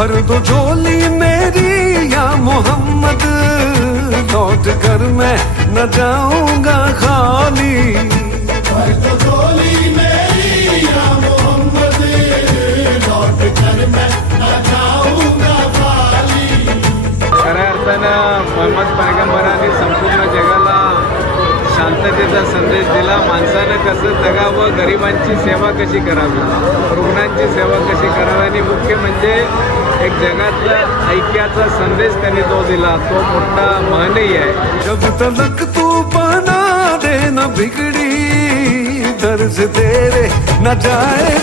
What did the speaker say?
भर दो झोली मेरी या मोहम्मद। लौट कर मैं न जाऊँगा खाली। खऱ्या अर्थानं मोहम्मद। पैगंबरांनी संपूर्ण जगाला शांततेचा संदेश दिला. माणसानं कसं जगावं गरिबांची सेवा कशी करावी? रुग्णांची सेवा कशी करावी? आणि मुख्य म्हणजे एक जगत ऐक्याचा संदेश तो दिला तो मोठा महनही आहे जब तलक तू पाना दे न बिगड़ी, दर्ज तेरे न जाए